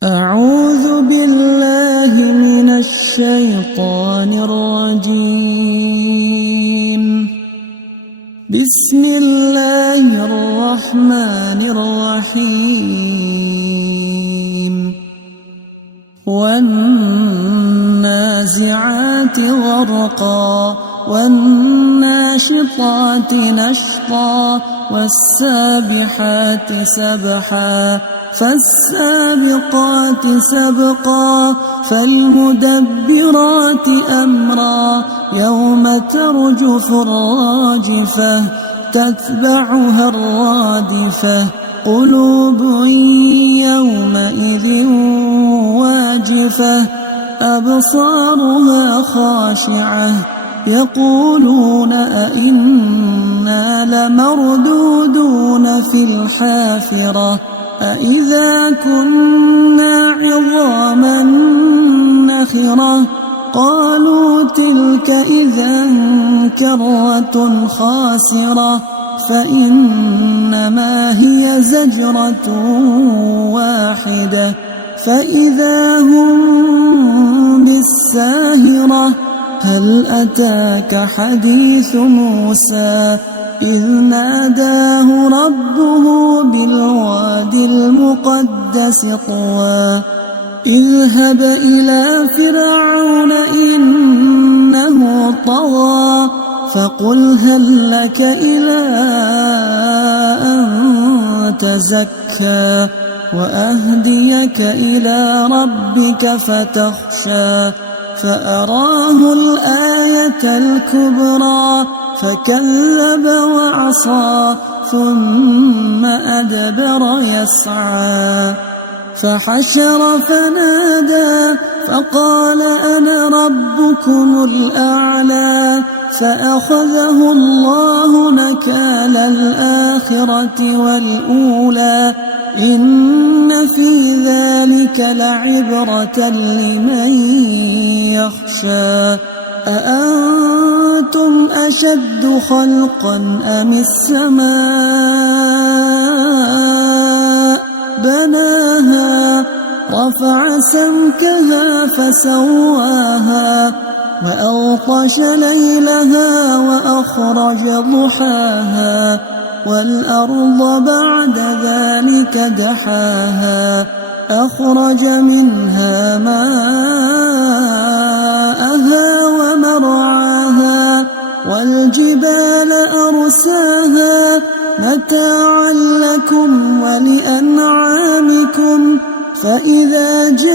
أعوذ بالله من الشيطان الرجيم. بسم الله الرحمن الرحيم. والنازعات غرقا والناشطات نشطا والسابحات سبحا فالسابقات سبقا فالمدبرات أمرا يوم ترجف الراجفة تتبعها الرادفة قلوب يومئذ واجفة أبصارها خاشعة يقولون أئنا لمردودون في الحافرة أئذا كنا عظاما نخرة قالوا تلك إذا كرة خاسرة فإنما هي زجرة واحدة فإذا هم بالساهرة هل أتاك حديث موسى إذ ناداه ربه بالوادي المقدس طوى اذهب إلى فرعون إنه طغى فقل هل لك إلى أن تزكى وأهديك إلى ربك فتخشى فأراه الآية الكبرى فكذب وعصى ثم أدبر يسعى فحشر فنادى فقال أنا ربكم الأعلى فأخذه الله نكال الآخرة والأولى إن في ذلك لعبرة لمن يخشى أأنتم أشد خلقا أم السماء بناها رفع سمكها فسواها وأغطش ليلها وأخرج ضحاها والأرض بعد ذلك دحاها أخرج منها ماءها ومرعاها والجبال أرساها متاعا لكم ولأنعامكم فإذا جاءت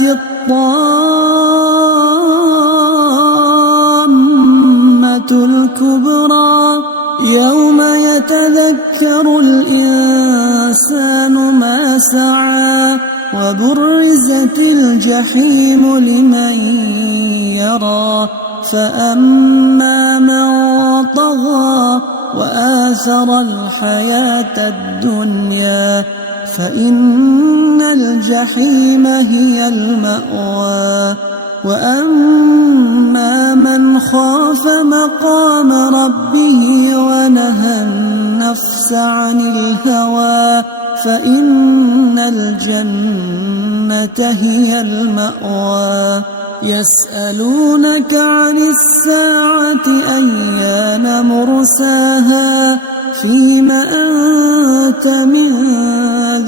الطامة الكبرى يوم يتذكر الإنسان ما سعى وبرزت الجحيم لمن يرى فأما من طغى وآثر الحياة الدنيا فإن الجحيم هي المأوى وأما من خاف مقام ربه ونهى النفس عن الهوى فإن الجنة هي المأوى يسألونك عن الساعة أيان مرساها فيم أنت من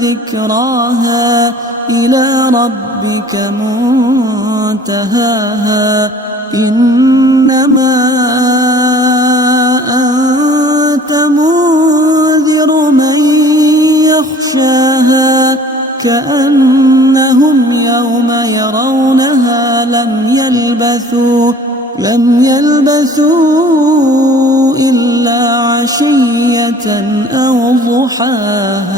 ذكراها إلى ربك منتهاها إنما أنت منذر من يخشاها كأنهم يوم يرونها لم يلبثوا إلا عشية أو ضحاها.